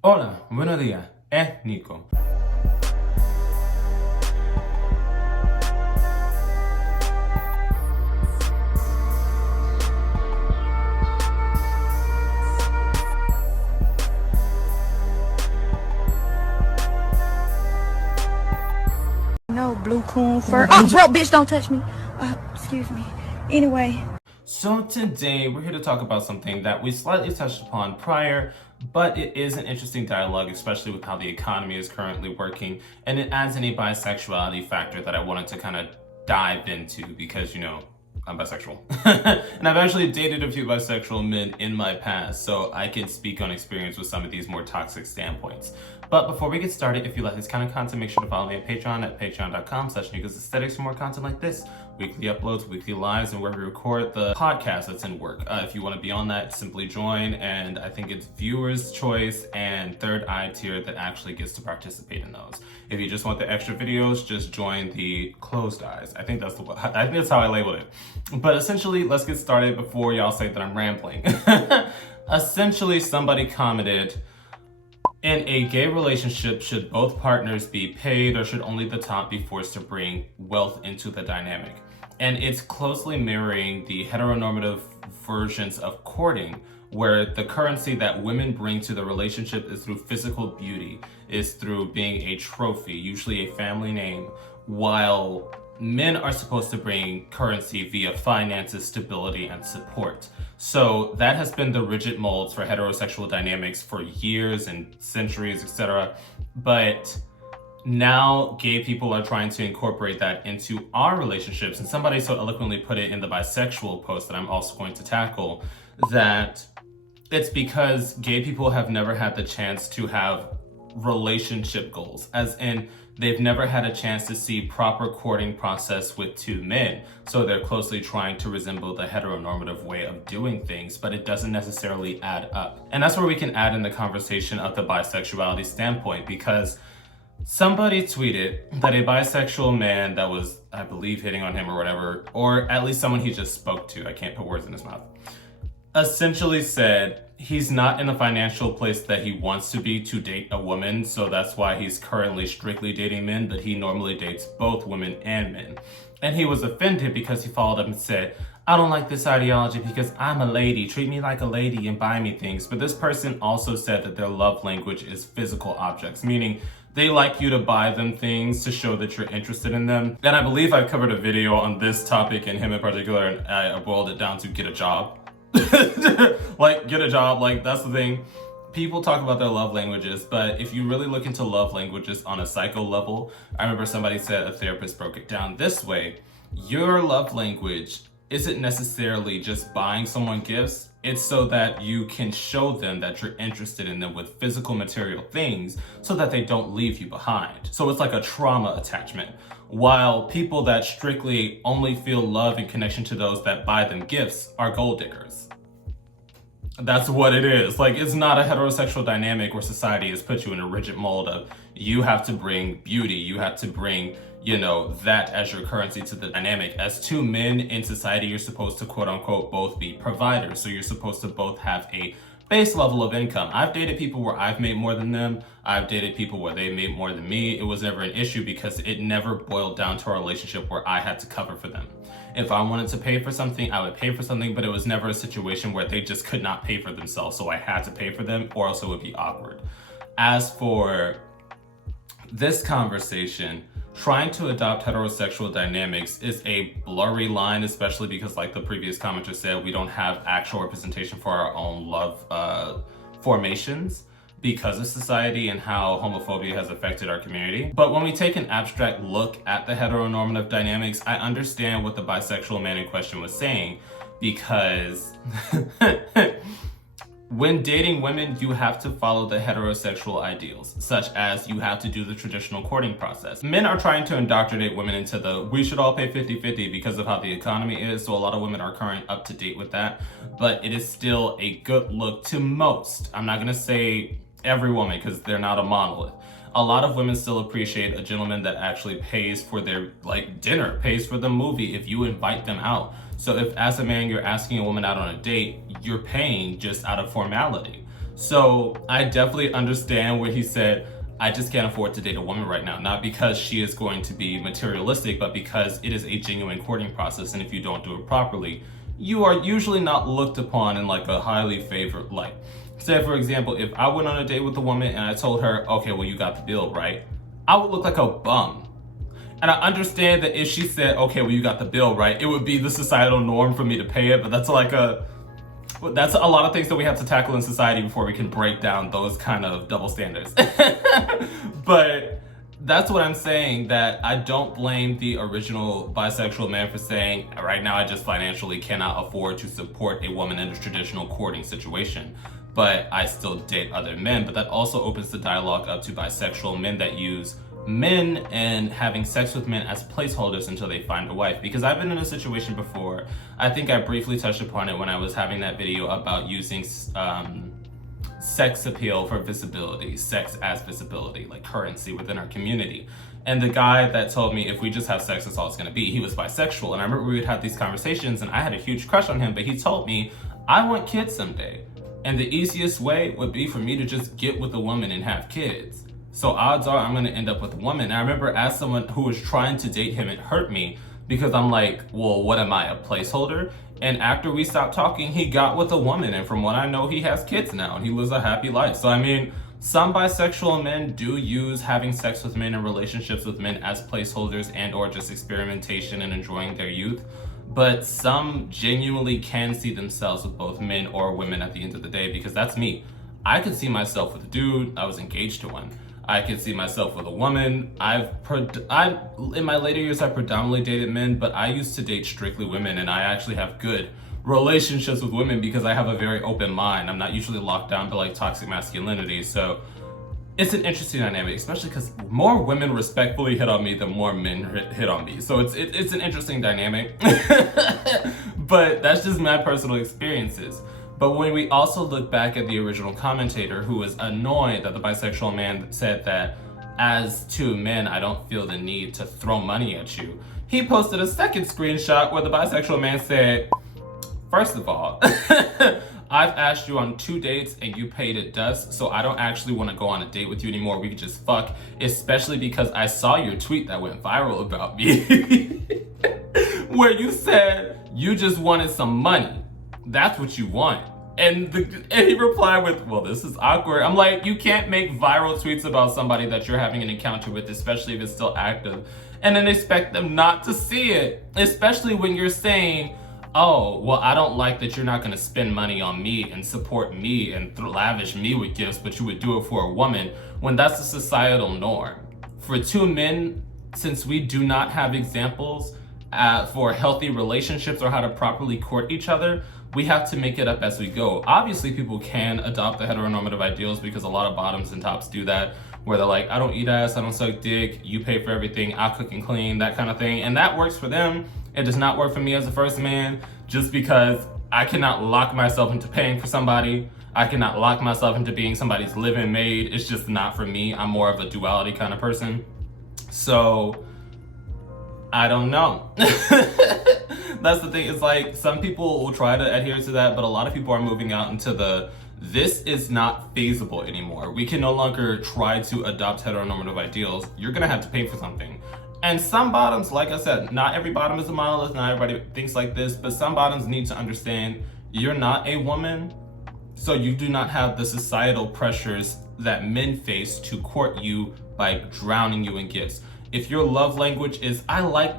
Hola, buenos días. Es Nico. No, blue coon fur. Oh, bro, bitch, don't touch me. Excuse me. Anyway. So today we're here to talk about something that we slightly touched upon prior, but it is an interesting dialogue, especially with how the economy is currently working, and it adds in a bisexuality factor that I wanted to kind of dive into because, I'm bisexual. And I've actually dated a few bisexual men in my past, so I can speak on experience with some of these more toxic standpoints. But before we get started, if you like this kind of content, make sure to follow me on Patreon at patreon.com/Nicosaesthetics for more content like this. Weekly uploads, weekly lives, and where we record the podcast that's in work. If you want to be on that, simply join, and I think it's viewers' choice and third eye tier that actually gets to participate in those. If you just want the extra videos, just join the closed eyes. I think that's how I labeled it. But essentially, let's get started before y'all say that I'm rambling. Essentially, somebody commented, in a gay relationship, should both partners be paid or should only the top be forced to bring wealth into the dynamic? And it's closely mirroring the heteronormative versions of courting, where the currency that women bring to the relationship is through physical beauty, is through being a trophy, usually a family name, while men are supposed to bring currency via finances, stability, and support. So that has been the rigid molds for heterosexual dynamics for years and centuries, etc. But now gay people are trying to incorporate that into our relationships. And somebody so eloquently put it in the bisexual post that I'm also going to tackle, that it's because gay people have never had the chance to have relationship goals, as in they've never had a chance to see proper courting process with two men. So they're closely trying to resemble the heteronormative way of doing things, but it doesn't necessarily add up. And that's where we can add in the conversation of the bisexuality standpoint, because somebody tweeted that a bisexual man that was, I believe, hitting on him or whatever, or at least someone he just spoke to, I can't put words in his mouth, essentially said he's not in a financial place that he wants to be to date a woman, so that's why he's currently strictly dating men, but he normally dates both women and men. And he was offended because he followed up and said, I don't like this ideology because I'm a lady, treat me like a lady and buy me things. But this person also said that their love language is physical objects, meaning they like you to buy them things to show that you're interested in them. And I believe I've covered a video on this topic and him in particular, and I boiled it down to get a job. Like, get a job. Like, that's the thing. People talk about their love languages, but if you really look into love languages on a psycho level, I remember somebody said, a therapist broke it down this way: your love language isn't necessarily just buying someone gifts. It's so that you can show them that you're interested in them with physical material things so that they don't leave you behind. So it's like a trauma attachment. While people that strictly only feel love and connection to those that buy them gifts are gold diggers. That's what it is. Like, it's not a heterosexual dynamic where society has put you in a rigid mold of you have to bring beauty, you have to bring, that as your currency to the dynamic. As two men in society, you're supposed to quote unquote both be providers. So you're supposed to both have a base level of income. I've dated people where I've made more than them. I've dated people where they made more than me. It was never an issue because it never boiled down to a relationship where I had to cover for them. If I wanted to pay for something, I would pay for something, but it was never a situation where they just could not pay for themselves. So I had to pay for them, or else it would be awkward. As for this conversation, trying to adopt heterosexual dynamics is a blurry line, especially because, like the previous commenter said, we don't have actual representation for our own love formations because of society and how homophobia has affected our community. But when we take an abstract look at the heteronormative dynamics, I understand what the bisexual man in question was saying, because when dating women, you have to follow the heterosexual ideals, such as you have to do the traditional courting process. Men are trying to indoctrinate women into we should all pay 50-50 because of how the economy is, so a lot of women are current up to date with that, but it is still a good look to most. I'm not gonna say every woman because they're not a monolith. A lot of women still appreciate a gentleman that actually pays for their dinner, pays for the movie if you invite them out. So if as a man you're asking a woman out on a date, you're paying just out of formality. So I definitely understand where he said, I just can't afford to date a woman right now. Not because she is going to be materialistic, but because it is a genuine courting process. And if you don't do it properly, you are usually not looked upon in like a highly favored light. Say, for example, if I went on a date with a woman and I told her, okay, well, you got the bill, right? I would look like a bum. And I understand that if she said, okay, well, you got the bill, right? It would be the societal norm for me to pay it, but that's a lot of things that we have to tackle in society before we can break down those kind of double standards. But that's what I'm saying, that I don't blame the original bisexual man for saying, right now I just financially cannot afford to support a woman in a traditional courting situation, but I still date other men. But that also opens the dialogue up to bisexual men that use men and having sex with men as placeholders until they find a wife. Because I've been in a situation before, I think I briefly touched upon it when I was having that video about using sex appeal for visibility, sex as visibility, like currency within our community. And the guy that told me if we just have sex, that's all it's gonna be, he was bisexual. And I remember we would have these conversations and I had a huge crush on him, but he told me, I want kids someday. And the easiest way would be for me to just get with a woman and have kids. So odds are I'm gonna end up with a woman. And I remember as someone who was trying to date him, it hurt me because I'm like, well, what am I, a placeholder? And after we stopped talking, he got with a woman. And from what I know, he has kids now and he lives a happy life. So I mean, some bisexual men do use having sex with men and relationships with men as placeholders and or just experimentation and enjoying their youth. But some genuinely can see themselves with both men or women at the end of the day, because that's me. I could see myself with a dude. I was engaged to one. I could see myself with a woman. In my later years, I predominantly dated men, but I used to date strictly women, and I actually have good relationships with women because I have a very open mind. I'm not usually locked down to like toxic masculinity. So it's an interesting dynamic, especially because more women respectfully hit on me than more men hit on me. So it's an interesting dynamic, but that's just my personal experiences. But when we also look back at the original commentator who was annoyed that the bisexual man said that as two men, I don't feel the need to throw money at you, he posted a second screenshot where the bisexual man said, first of all, I've asked you on 2 dates and you paid at dust, so I don't actually want to go on a date with you anymore. We could just fuck, especially because I saw your tweet that went viral about me where you said you just wanted some money. That's what you want. And he replied with, well, this is awkward. I'm like, you can't make viral tweets about somebody that you're having an encounter with, especially if it's still active, and then expect them not to see it, especially when you're saying, oh, well, I don't like that you're not going to spend money on me and support me and lavish me with gifts, but you would do it for a woman, when that's a societal norm. For two men, since we do not have examples for healthy relationships or how to properly court each other, we have to make it up as we go. Obviously, people can adopt the heteronormative ideals because a lot of bottoms and tops do that, where they're like, I don't eat ass, I don't suck dick, you pay for everything, I cook and clean, that kind of thing. And that works for them. It does not work for me as a first man, just because I cannot lock myself into paying for somebody. I cannot lock myself into being somebody's live-in maid. It's just not for me. I'm more of a duality kind of person. So I don't know. That's the thing. It's like some people will try to adhere to that, but a lot of people are moving out into this is not feasible anymore. We can no longer try to adopt heteronormative ideals. You're gonna have to pay for something. And some bottoms, like I said, not every bottom is a monolith, not everybody thinks like this, but some bottoms need to understand you're not a woman, so you do not have the societal pressures that men face to court you by drowning you in gifts. If your love language is, I like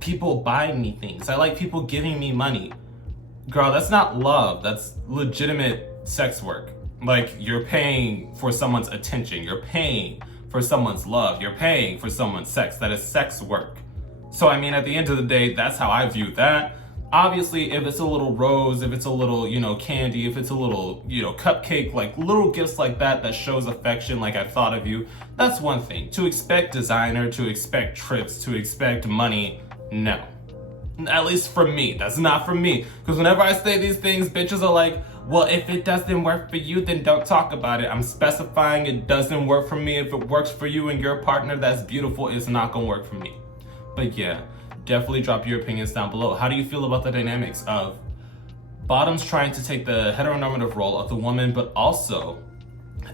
people buying me things, I like people giving me money, girl, that's not love, that's legitimate sex work. Like, you're paying for someone's attention, you're paying for someone's love, you're paying for someone's sex. That is sex work. So I mean, at the end of the day, that's how I view that. Obviously, if it's a little rose, if it's a little, candy, if it's a little, cupcake, like little gifts like that shows affection, like I thought of you, that's one thing. To expect designer, to expect trips, to expect money, no. At least for me, that's not for me. Because whenever I say these things, bitches are like, well, if it doesn't work for you, then don't talk about it. I'm specifying it doesn't work for me. If it works for you and your partner, that's beautiful. It's not gonna work for me. But yeah, definitely drop your opinions down below. How do you feel about the dynamics of bottom's trying to take the heteronormative role of the woman, but also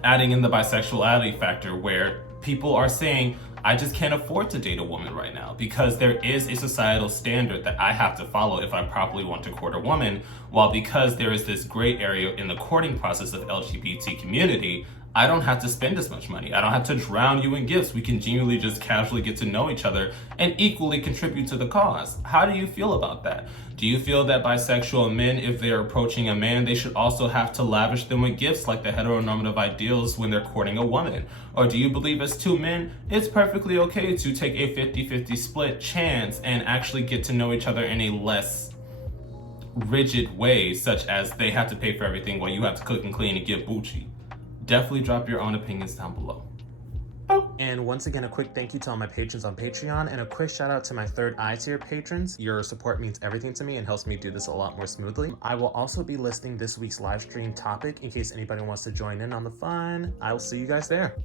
adding in the bisexuality factor where people are saying, I just can't afford to date a woman right now because there is a societal standard that I have to follow if I properly want to court a woman, while because there is this gray area in the courting process of LGBT community, I don't have to spend as much money. I don't have to drown you in gifts. We can genuinely just casually get to know each other and equally contribute to the cause. How do you feel about that? Do you feel that bisexual men, if they're approaching a man, they should also have to lavish them with gifts like the heteronormative ideals when they're courting a woman? Or do you believe as two men, it's perfectly okay to take a 50-50 split chance and actually get to know each other in a less rigid way, such as they have to pay for everything while you have to cook and clean and give Bucci? Definitely drop your own opinions down below. And once again, a quick thank you to all my patrons on Patreon, and a quick shout out to my third eye tier patrons. Your support means everything to me and helps me do this a lot more smoothly. I will also be listing this week's live stream topic in case anybody wants to join in on the fun. I will see you guys there.